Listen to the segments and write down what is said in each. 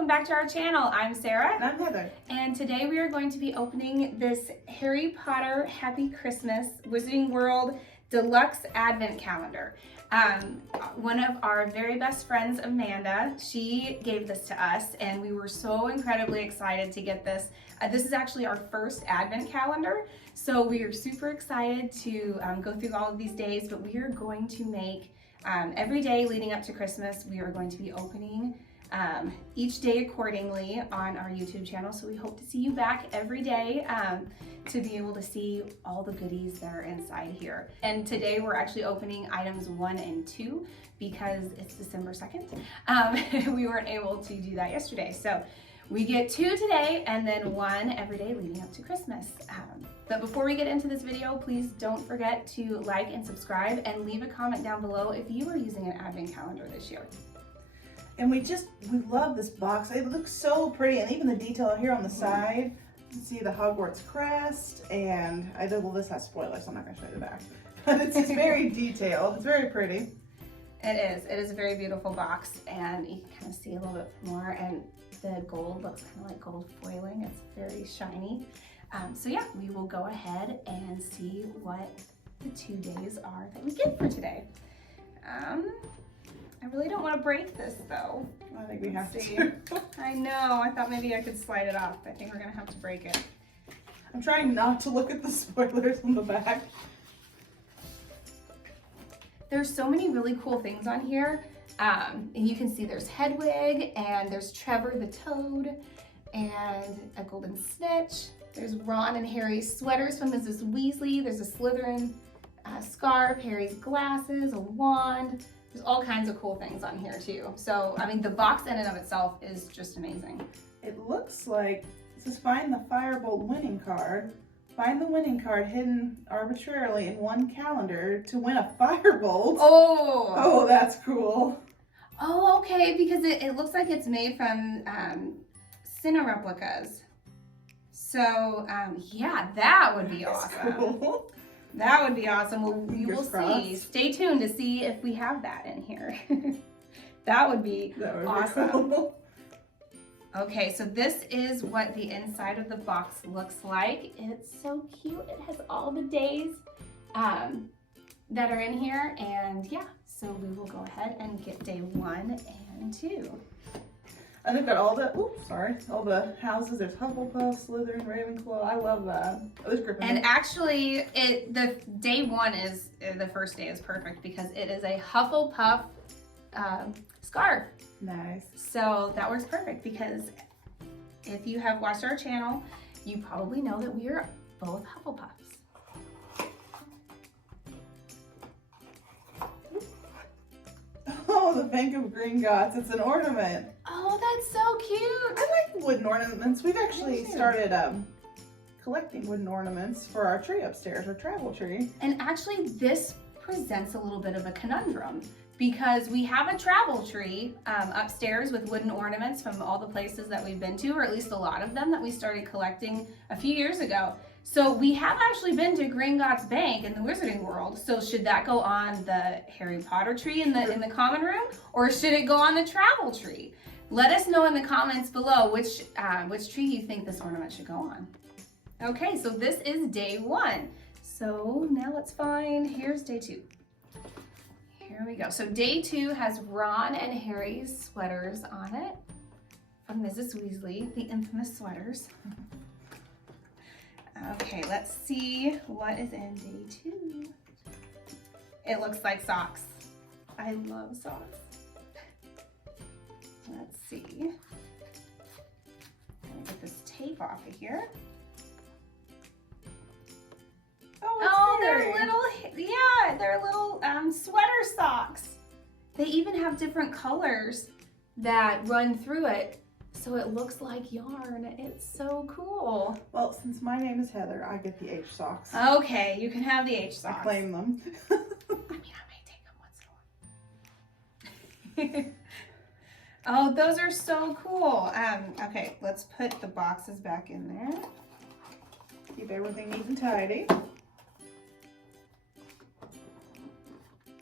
welcome back to our channel. I'm Sarah. And I'm Heather. And today we are going to be opening this Harry Potter Happy Christmas Wizarding World Deluxe Advent Calendar. One of our very best friends, Amanda, she gave this to us and we were so incredibly excited to get this. This is actually our first Advent calendar, so we are super excited to go through all of these days, but we are going to make every day leading up to Christmas, we are going to be opening each day accordingly on our YouTube channel. So we hope to see you back every day to be able to see all the goodies that are inside here. And today we're actually opening items 1 and 2 because it's December 2nd. We weren't able to do that yesterday. So we get 2 today and then 1 every day leading up to Christmas. But before we get into this video, please don't forget to like and subscribe and leave a comment down below if you are using an Advent calendar this year. And we love this box. It looks so pretty, and even the detail here on the side. You can see the Hogwarts crest, and well, this has spoilers, so I'm not going to show you the back. But it's very detailed. It's very pretty. It is a very beautiful box, and you can kind of see a little bit more, and the gold looks kind of like gold foiling. It's very shiny. So yeah, we will go ahead and see what the 2 days are that we get for today. I really don't want to break this though. I think we have to. I know, I thought maybe I could slide it off. I think we're gonna have to break it. I'm trying not to look at the spoilers on the back. There's so many really cool things on here. And you can see there's Hedwig, and there's Trevor the Toad, and a golden snitch. There's Ron and Harry's sweaters from Mrs. Weasley. There's a Slytherin scarf, Harry's glasses, a wand. There's all kinds of cool things on here too. So, I mean, the box in and of itself is just amazing. It looks like, it says find the Firebolt winning card. Find the winning card hidden arbitrarily in one calendar to win a Firebolt. Oh! Oh, that's cool. Oh, okay, because it looks like it's made from Cinereplicas. So, yeah, that would be awesome. Cool. That would be awesome. Well, we will crossed. see. Stay tuned to see if we have that in here. That would be awesome. Be cool. Okay, so this is what the inside of the box looks like. It's so cute. It has all the days that are in here. And yeah, so we will go ahead and get day 1 and 2. And they've got all the houses. There's Hufflepuff, Slytherin, Ravenclaw. I love that. Oh, there's Gryffindor. And actually, the day 1 is, the first day is perfect because it is a Hufflepuff scarf. Nice. So that works perfect because if you have watched our channel, you probably know that we are both Hufflepuffs. Oh, the Bank of Gringotts. It's an ornament. Oh, that's so cute. I like wooden ornaments. We've actually started collecting wooden ornaments for our tree upstairs, our travel tree. And actually, this presents a little bit of a conundrum because we have a travel tree upstairs with wooden ornaments from all the places that we've been to, or at least a lot of them that we started collecting a few years ago. So we have actually been to Gringotts Bank in the Wizarding World. So should that go on the Harry Potter tree in the common room, or should it go on the travel tree? Let us know in the comments below which tree you think this ornament should go on. Okay, so this is day 1. So now let's find, here's day 2. Here we go. So day 2 has Ron and Harry's sweaters on it from Mrs. Weasley, the infamous sweaters. Okay, let's see what is in day 2. It looks like socks. I love socks. Let's see. Let me get this tape off of here. Oh, they're little sweater socks. They even have different colors that run through it, so it looks like yarn. It's so cool. Well, since my name is Heather, I get the H socks. Okay, you can have the H socks. I claim them. I mean, I may take them once in a while. Oh, those are so cool. Okay, let's put the boxes back in there. Keep everything neat and tidy.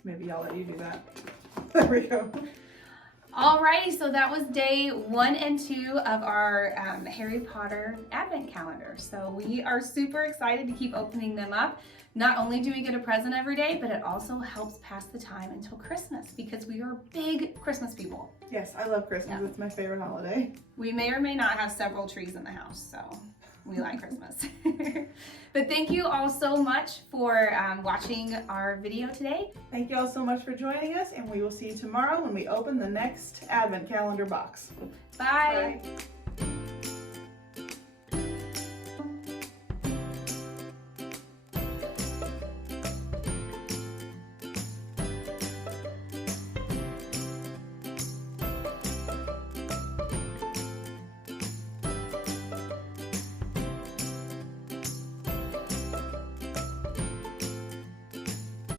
Maybe I'll let you do that. There we go. Alrighty, so that was day 1 and 2 of our Harry Potter Advent calendar. So we are super excited to keep opening them up. Not only do we get a present every day, but it also helps pass the time until Christmas because we are big Christmas people. Yes, I love Christmas. It's my favorite holiday. We may or may not have several trees in the house, so we like Christmas. But thank you all so much for watching our video today. Thank you all so much for joining us, and we will see you tomorrow when we open the next Advent calendar box. Bye. Bye.